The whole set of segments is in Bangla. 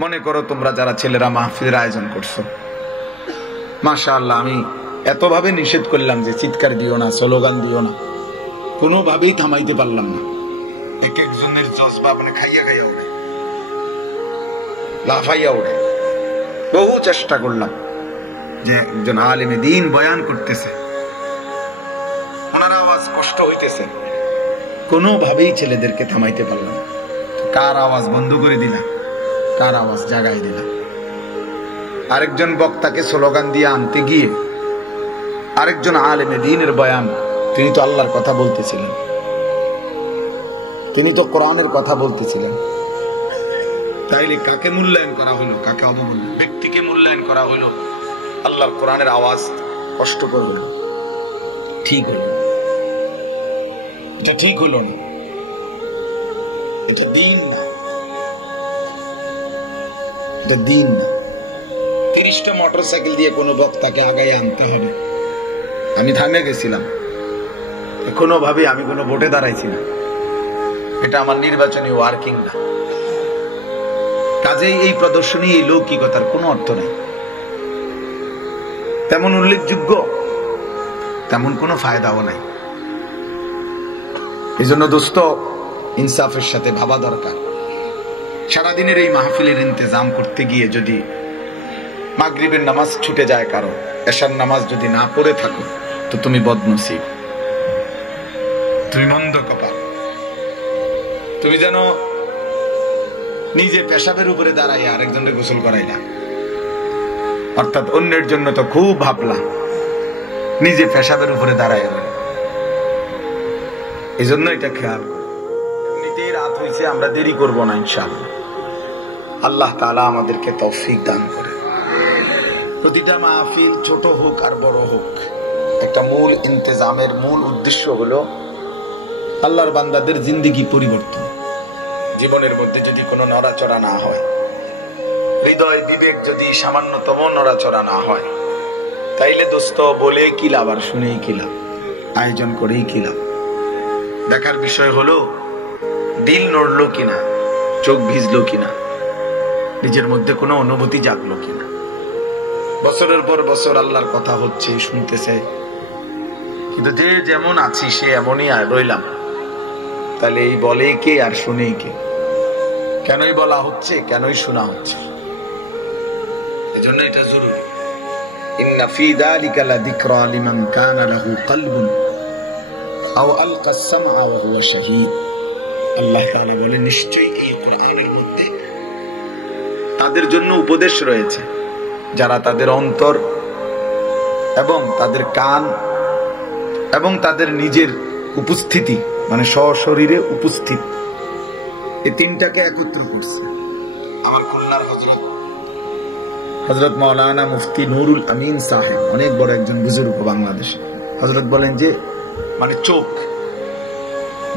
মনে করো তোমরা যারা ছেলেরা মাহফিলের আয়োজন করছো, মাশাআল্লাহ, আমি এতভাবে নিষেধ করলাম যে চিৎকার দিও না, স্লোগান দিও না, কোনোভাবেই থামাইতে পারলাম না। এক একজনের জজবা মানে খাইয়া খাইয়া ওঠে, লাফাইয়া ওঠে। বহু চেষ্টা করলাম যে একজন আলেমে দ্বীন বয়ান করতেছে, ওনার আওয়াজ কষ্ট হইতেছে, কোনোভাবেই ছেলেদেরকে থামাইতে পারলাম না। কার আওয়াজ বন্ধ করে দিলাম, কার আওয়াজ জাগাই দিলাম। আরেকজন বক্তাকে স্লোগান দিয়ে আনতে গিয়ে আরেকজন আলেমে দ্বীনের বয়ান, তিনি তো আল্লাহর কথা বলতেছিলেন, তিনি তো কোরআনের কথা বলতেছিলেন। তাইলে কাকে মূল্যায়ন করা হলো, কাকে অবমূল্যায়ন? ব্যক্তিকে মূল্যায়ন করা হলো, আল্লাহর কোরআনের আওয়াজ কষ্ট করে হলো। ঠিক হলো, এটা ঠিক হলো না, এটা দ্বীন না, এটা দ্বীন না। 30টা মোটরসাইকেল দিয়ে কোনো বক্তাকে আগায় আনতে হবে। আমি থামে গেছিলাম, কোনোভাবে আমি কোনো ভোটে দাঁড়াইছি না, এটা আমার নির্বাচনী ওয়ার্কিং না। কাজেই এই প্রদর্শনী, এই লৌকিকতার কোনো অর্থ নেই, তেমন উল্লেখযোগ্য তেমন কোনো ফায়দাও নাই। এই জন্য দোস্ত, ইনসাফের সাথে ভাবা দরকার। সারাদিনের এই মাহফিলের ইন্তজাম করতে গিয়ে যদি মাগরিবের নামাজ ছুটে যায় কারো, এশার নামাজ যদি না পড়ে থাকো, তো তুমি বদনসিব, তুমি মন্দ কপাল। তুমি যেন নিজে পেশাবের উপরে দাঁড়াই আরেকজনকে গোসল করাই না, অর্থাৎ অন্যের জন্য তো খুব ভাবলা, নিজে পেশাবের উপরে দাঁড়াই রইল। এই জন্য এটা খেয়াল, এমনিতেই রাত হয়েছে, আমরা দেরি করব না ইনশাআল্লাহ। আল্লাহ তাআলা আমাদেরকে তৌফিক দান করে। প্রতিটা মাহফিল ছোট হোক আর বড় হোক, একটা মূল ইন্তজামের মূল উদ্দেশ্য হলো আল্লাহর বান্দাদের জিন্দেগি পরিবর্তন। জীবনের মধ্যে যদি কোনো নড়াচড়া না হয়, হৃদয় বিবেক যদি সামান্যতম নড়াচড়া না হয়, তাইলে দোস্ত বলে কি লাভ আর শুনেই কি লাভ, আয়োজন করেই কি লাভ। দেখার বিষয় হলো দিল নড়লো কিনা, চোখ ভিজলো কিনা, নিজের মধ্যে কোনো অনুভূতি জাগলো কিনা। বছরের পর বছর আল্লাহর কথা হচ্ছে, শুনতেছে, কিন্তু যে যেমন আছি সে এমনই রইলাম। তাহলে এই বলে কে আর শুনে কে? কেনই বলা হচ্ছে, কেনই শোনা হচ্ছে? এজন্য এটা জরুরি। ইন্না ফি যালিকা লাযিকরা লিমান কানা লাহু কলবুন আও আলকা আস-সামআ ওয়া হুয়া শাহীদ। আল্লাহ তাআলা বলে, নিশ্চয়ই এই কোরআনের মধ্যে তাদের জন্য উপদেশ রয়েছে যারা তাদের অন্তর এবং তাদের কান এবং তাদের নিজের উপস্থিতি, মানে সশরীরে উপস্থিত, এই তিনটাকে একত্র করছে। আমার খুলনার হযরত মাওলানা মুফতি নুরুল আমিন সাহেব, অনেক বড় একজন বুজুর্গ বাংলাদেশে, হযরত বলেন যে মানে চোখ,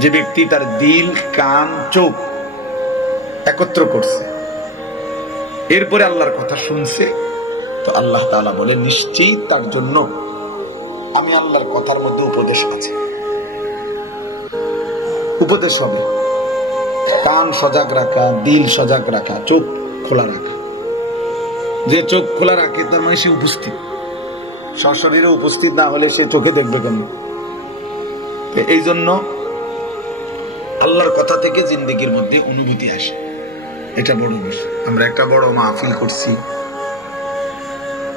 যে ব্যক্তি তার দিল, কান, চোখ একত্র করছে, এরপরে আল্লাহর কথা শুনছে, তো আল্লাহ তাআলা বলে নিশ্চয়ই তার জন্য আমি আল্লাহর কথার মধ্যে উপদেশ আছে। উপদেশ হবে কান সজাগ রাখা, দিল সজাগ রাখা, চোখ খোলা রাখা। যে চোখ খোলা রাখে তার মানে সে উপস্থিত, সশরীরে উপস্থিত না হলে সে চোখে দেখবে কেন? এই জন্য আল্লাহর কথা থেকে জিন্দেগির মধ্যে অনুভূতি আসে, এটা বড় বিষয়। আমরা একটা বড় মাহফিল করছি,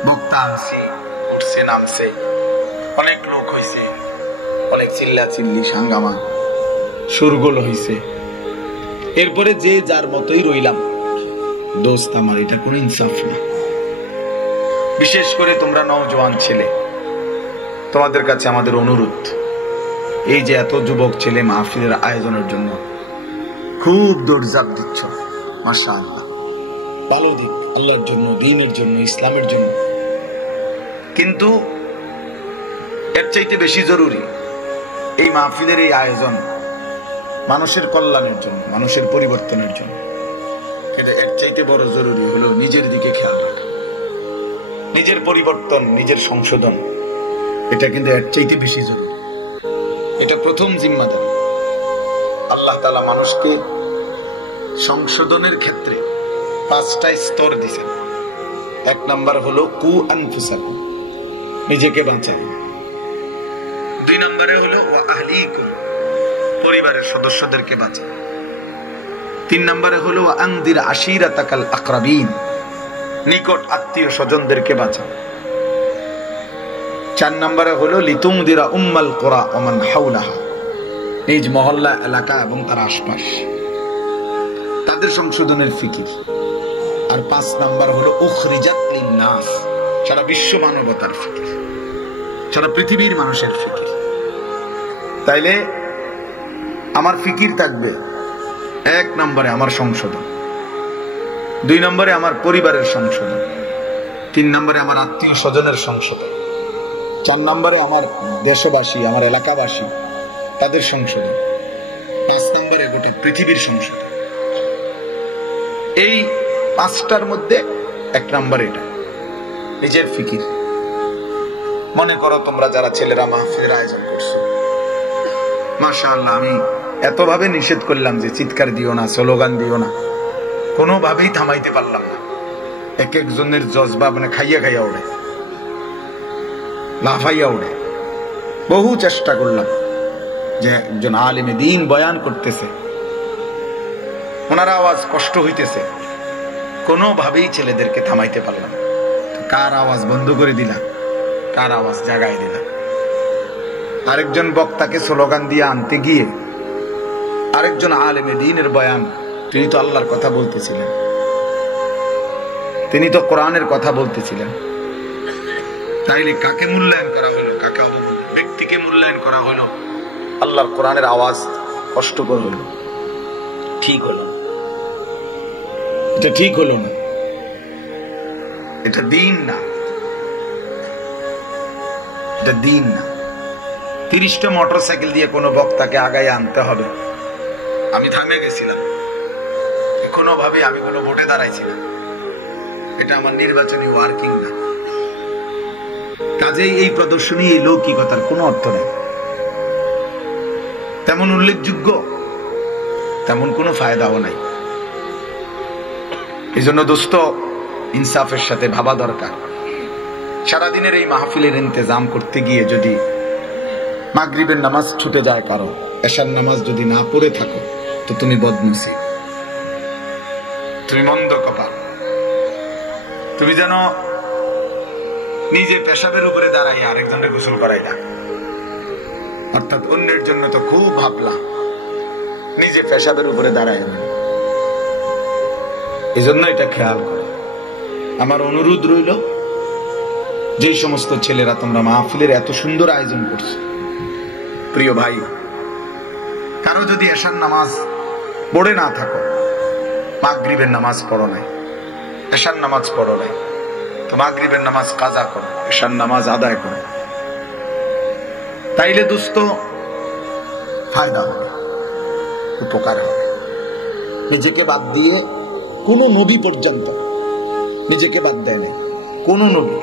বক্তা আনছি, উঠছে নামছে, অনেক লোক হয়েছে, অনেক চিল্লা চিল্লি সাঙ্গামা সুরগোল হয়েছে, এরপরে যে যার মতোই রইলাম। দোস্ত আমার, এটা কোনো ইনসাফ না। বিশেষ করে তোমরা নওজোয়ান ছেলে, তোমাদের কাছে আমাদের অনুরোধ, এই যে এত যুবক ছেলে মাহফিলের আয়োজনের জন্য খুব দৌড়ঝাঁপ দিচ্ছ, মাশাআল্লাহ, ভালো দিক, আল্লাহর জন্য, দ্বীনের জন্য, ইসলামের জন্য। কিন্তু এর চাইতে বেশি জরুরি এই মাহফিলের এই আয়োজন মানুষের কল্যাণের জন্য, মানুষের পরিবর্তনের জন্য। কিন্তু এর চাইতে বড় জরুরি হলো নিজের দিকে খেয়াল রাখা, নিজের পরিবর্তন, নিজের সংশোধন। এটা কিন্তু এর চাইতে বেশি জরুরি। এটা প্রথম জিম্মাদারি। আল্লাহ তাআলা মানুষকে সংশোধনের ক্ষেত্রে 5টা স্তর দিয়েছেন। 1 নাম্বার হলো কু আনফুসাকুম, নিজেকে বাঁচান। 2 নম্বরে হলো ওয়া আহলিকুম, পরিবারের সদস্যদেরকে বাঁচান। 3 নম্বরে হলো ওয়া আনদির আশিরাতাকাল আকরাবিন, নিকট আত্মীয় স্বজনদেরকে বাঁচান। 4 নম্বরে হলো লিতুমদিরা উম্মাল কুরা ওয়া মান হাওলাহা, নিজ মহল্লা এলাকা এবং তার আশপাশ তাদের সংশোধনের ফিকির। আর 5 নাম্বার হলো উখরিজাত লিন্নাস, সারা বিশ্ব মানবতার ফিকির, সারা পৃথিবীর মানুষের ফিকির। তাইলে আমার ফিকির থাকবে 1 নম্বরে আমার সংশোধন, 2 নম্বরে আমার পরিবারের সংশোধন, 3 নম্বরে আমার আত্মীয় স্বজনের সংশোধন, 4 নম্বরে আমার দেশবাসী, আমার এলাকাবাসী তাদের সংশোধন, 5 নম্বরে গোটা পৃথিবীর সংশোধন। এই 5টার মধ্যে 1 নম্বর এটা নিজের ফিকির। মনে করো তোমরা যারা ছেলেরা মাহফিলের আয়োজন করছো, মাশাআল্লাহ, আমি এতভাবে নিষেধ করলাম যে চিৎকার দিও না, স্লোগান দিও না, কোনোভাবেই থামাইতে পারলাম না। এক একজনের জজবা মানে খাইয়া খাইয়া ওঠে, লাফাইয়া ওঠে। বহু চেষ্টা করলাম যে একজন আলেমে দ্বীন বয়ান করতেছে, ওনার আওয়াজ কষ্ট হইতেছে, কোনোভাবেই ছেলেদেরকে থামাইতে পারলাম। কার আওয়াজ বন্ধ করে দিলাম, কার আওয়াজ জাগাই দিলাম। আরেকজন বক্তাকে স্লোগান দিয়ে আনতে গিয়ে আরেকজন আলেমে দ্বীনের বয়ান, তিনি তো আল্লাহর কথা বলতেছিলেন, তিনি তো কোরআনের কথা বলতেছিলেন। তাইলে কাকে মূল্যায়ন করা হলো, কাকে ব্যক্তিকে মূল্যায়ন করা হলো? আল্লাহর কোরআনের আওয়াজ কষ্টকর হলো, ঠিক হলো, এটা ঠিক হলো না, এটা দ্বীন না, এটা দ্বীন না। 30টা মোটরসাইকেল দিয়ে কোনো বক্তাকে আগায় আনতে হবে। আমি থামে গেছিলাম, কোনোভাবে আমি কোনো ভোটে দাঁড়াইছিলাম, এটা আমার নির্বাচনী ওয়ার্কিং না। কাজেই এই প্রদর্শনী, এই লৌকিকতার কোনো অর্থ নেই, তেমন উল্লেখযোগ্য তেমন কোনো ফায়দাও নাই। এই জন্য দোস্ত, ইনসাফের সাথে ভাবা দরকার। সারাদিনের এই মাহফিলের ইন্তজাম করতে গিয়ে যদি মাগরিবের নামাজ ছুটে যায় কারো, এশার নামাজ যদি না পড়ে থাকো, তো তুমি বদনসিব, তুমি মন্দ কপাল। তুমি যেন নিজে পেশাবের উপরে দাঁড়াই আরেকজনের গোসল করাইলা, অর্থাৎ অন্যের জন্য তো খুব ভাবলা, নিজে পেশাবের উপরে দাঁড়াই না। এই জন্য এটা খেয়াল করো। আমার অনুরোধ রইল, যে সমস্ত ছেলেরা তোমরা মাহফিলের এত সুন্দর আয়োজন করছো, প্রিয় ভাই, কারো যদি এশার নামাজ পড়ে না থাকো, মাগরিবের নামাজ পড়ো নাই, এশার নামাজ পড়ো নাই, তো মাগরিবের নামাজ কাজা করো, এশার নামাজ আদায় করো। তাইলে দোস্ত ফায়দা হবে, উপকার হবে। নিজেকে বাদ দিয়ে, কোন নবী পর্যন্ত নিজেকে বাদ দেয় নাই, কোন নবী।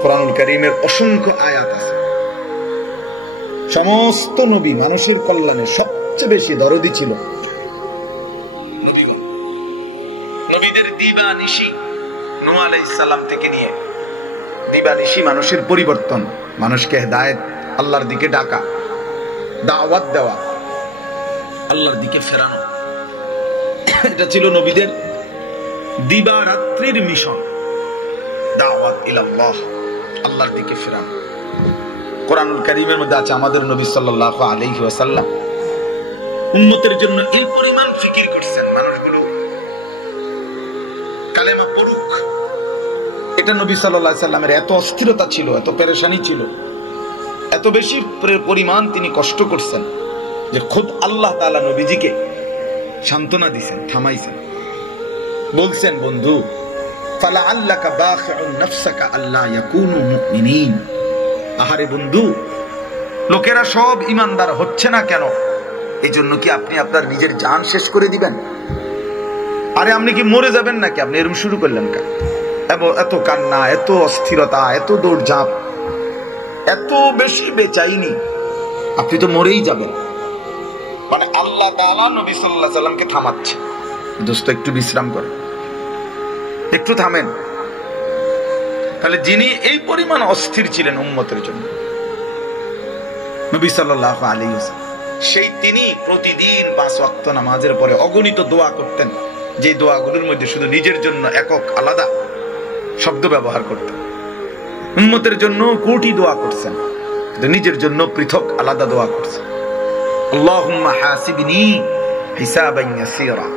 কোরআনুল কারীমের অসংখ্য আয়াত আছে, সমস্ত নবী মানুষের কল্যাণে সবচেয়ে বেশি দরদি ছিল। নবীদের দিবানিশি, নূহ আলাইহিস সালাম থেকে নিয়ে দিবানিশি মানুষের পরিবর্তন, মানুষকে হেদায়েত, আল্লাহর দিকে ডাকা, দাওয়াত দেওয়া, আল্লাহর দিকে ফেরানো, এটা ছিল নবীদের দিবারাত্রির মিশন। দাওয়াত ইলাল্লাহ, আল্লাহর দিকে ফেরানো। কোরআনুল কারীমের মধ্যে আছে আমাদের নবী সাল্লাল্লাহু আলাইহি ওয়াসাল্লাম উম্মতের জন্য এই পরিমাণ ফিকির করছেন, মানুষগুলো কালেমা পড়ুক। এটা নবী সাল্লাল্লাহু আলাইহি সাল্লামের এত অস্থিরতা ছিল, এত পেরেশানি ছিল, এত বেশি পরিমাণ তিনি কষ্ট করছেন যে খুদ আল্লাহ তাআলা নবীজিকে সান্ত্বনা দিয়েছেন, থামাইছেন, বলছেন, বন্ধু, ফালাআল্লাকা বাখিউন নাফসাকা আল্লা ইয়াকুনু মুমিনিন। আহারে বন্ধু, লোকেরা সব ঈমানদার হচ্ছে না কেন? এই জন্য কি আপনি আপনার নিজের জান শেষ করে দিবেন? আরে আপনি কি মরে যাবেন নাকি? আপনি এরকম শুরু করলেন কেন? এত কান্না, এত অস্থিরতা, এত দৌড়ঝাঁপ, এত বেশি বেচাইনি, আপনি তো মরেই যাবেন। মানে আল্লাহ তাআলা নবী সাল্লাল্লাহু আলাইহি ওয়াসাল্লামকে থামাচ্ছে, দোস্ত একটু বিশ্রাম করে, একটু থামেন। তাহলে যিনি এই পরিমাণ অস্থির ছিলেন উম্মতের জন্য, নবী সাল্লাল্লাহু আলাইহি ওয়াসাল্লাম, সেই তিনি প্রতিদিন 5 ওয়াক্ত নামাজের পরে অগণিত দোয়া করতেন, যে দোয়াগুলোর মধ্যে শুধু নিজের জন্য একক আলাদা শব্দ ব্যবহার করতেন। উম্মতের জন্য কোটি দোয়া করছেন, কিন্তু নিজের জন্য পৃথক আলাদা দোয়া করছেন। আল্লাহুম্মা হাসিবনি হিসাবান ইয়াসীরা,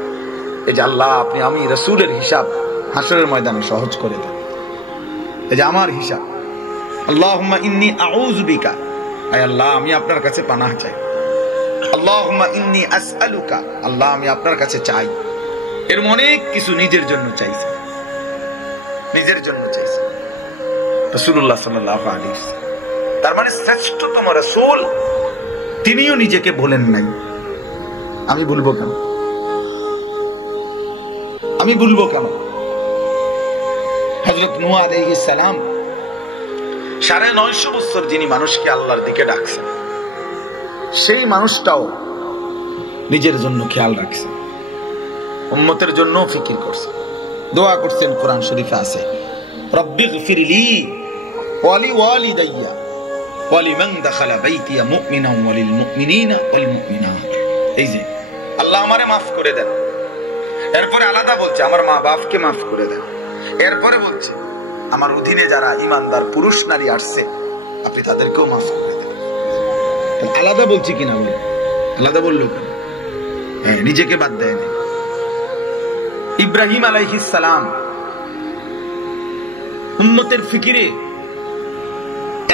এই যে আল্লাহ আপনি আমি রাসূলের হিসাব হাশরের ময়দানে সহজ করে দেন, এই যে আমার হিসাব। আল্লাহুম্মা ইন্নী আউযু বিকা, আয় আল্লাহ আমি আপনার কাছে পানাহ চাই। আল্লাহুম্মা ইন্নী আসআলুকা, আল্লাহ আমি আপনার কাছে চাই। এর অনেক কিছু নিজের জন্য চাইছে, নিজের জন্য চাইছে রাসূলুল্লাহ সাল্লাল্লাহু আলাইহি ওয়াসাল্লাম। তার মানে শ্রেষ্ঠতম রাসূল তিনিও নিজেকে বলেন নাই। আমি বলবো কেন? আমি বলবো কেন? হযরত নূহ আলাইহিস সালাম 950 বছর যিনি মানুষকে আল্লাহর দিকে ডাকছেন, সেই মানুষটাও নিজের জন্য খেয়াল রাখছেন, উম্মতের জন্য ফিকির করছেন, দোয়া করছেন। কোরআন শরীফে আছে রব্বিগফিরলি ওয়ালি ওয়ালিদাইয়া ওয়ালিমান দাখালা বাইতিয়া মুমিনান ওয়ালিল মুমিনিনা ওয়াল মুমিনাত। এই যে আল্লাহ আমারে মাফ করে দেন, এরপরে আলাদা বলছে আমার মা বাপকে মাফ করে দেন, এরপরে বলছে আমার অধীনে যারা ইমানদার পুরুষ নারী আসছে আপনি তাদেরকেও মাফ করে দেন। আলাদা বলছি কিনা বলে? আলাদা বললো কেন? হ্যাঁ, নিজেকে বাদ দেয় না। ইব্রাহিম আলাইহিস সালাম উম্মতের ফিকিরে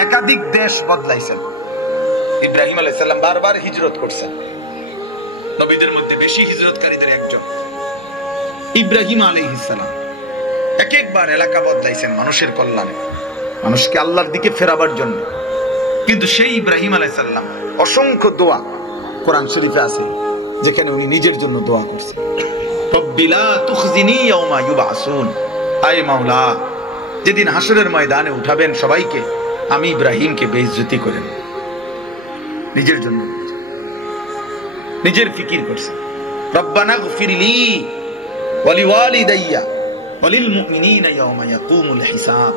একাধিক দেশ বদলাইছেন। ইব্রাহিম আলাইহিস সালাম বারবার হিজরত করছেন, নবীদের মধ্যে বেশি হিজরতকারীদের একজন ইব্রাহিম আলাইহিস সালাম। এক একবার এলাকা বদলাইছেন মানুষের কল্যাণে, মানুষকে আল্লাহর দিকে ফেরাবার জন্য। কিন্তু সেই ইব্রাহিম আলাইহিস সালাম অসংখ্য দোয়া কোরআন শরীফে আছে যেখানে উনি নিজের জন্য দোয়া করছেন। রব্বিলা তুখজিনি ইয়াউমা ইউবআসুন, আয় মাওলা যেদিন হাসরের ময়দানে উঠাবেন সবাইকে, আমি ইব্রাহিমকে বেইজ্জতি করেন। নিজের জন্য নিজের ফিকির করছেন। রব্বানা গফিরলি ওয়ালি ওয়ালিদাইয়া ওয়ালিল মুমিনিনা ইয়াউমা ইয়াকুমুল হিসাব।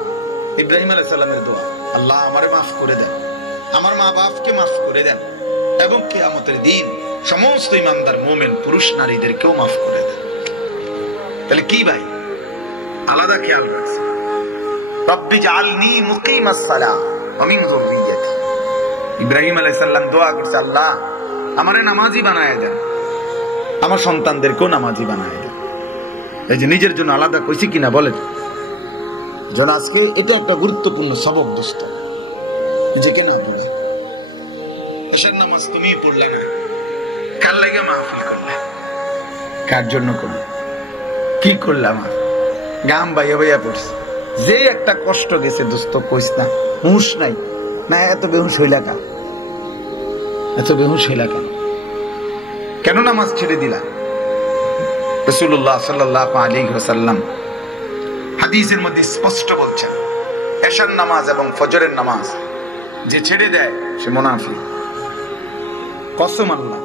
ইব্রাহিম আলাইহিস সালামের দোয়া, আল্লাহ আমারে মাফ করে দেন, আমার মা বাপকে মাফ করে দেন, এবং কিয়ামতের দিন সমস্ত ইমানদার মুমিন পুরুষ নারীদেরকেও মাফ করে দেন। তাহলে কি ভাই আলাদা খেয়াল রাখছে। রব্বি জাআলনি মুকিমাস সালাহ ওয়া মিন যুররিয়্যাতি। ইব্রাহিম আলাইহিস সালাম দোয়া করছে আল্লাহ আমারে নামাজি বানায় দেন, আমার সন্তানদেরকেও নামাজি বানায় দেন। এই যে নিজের জন্য আলাদা কইছি কিনা বলেন? যেন আজকে এটা একটা গুরুত্বপূর্ণ সবক দোস্ত, নিজেকে না ভুলে। এশার নামাজ তুমি পড়লা না, কার লাগে মাহফিল করলা? কার জন্য করলা? কি করলাম? গাম বাইয়া বাইয়া পড়ছে, যে একটা কষ্ট গেছে দোস্ত কইস না, হুঁশ নাই না। এত বেহুশ হইলা কেন? এত বেহুশ হইলা কেন? কেন নামাজ ছেড়ে দিলা? রাসূলুল্লাহ সাল্লাল্লাহু আলাইহি ওয়াসাল্লাম হাদিসের মধ্যে স্পষ্ট বলছেন, এশার নামাজ এবং ফজরের নামাজ যে ছেড়ে দেয় সে মুনাফিক। কসম আল্লাহ,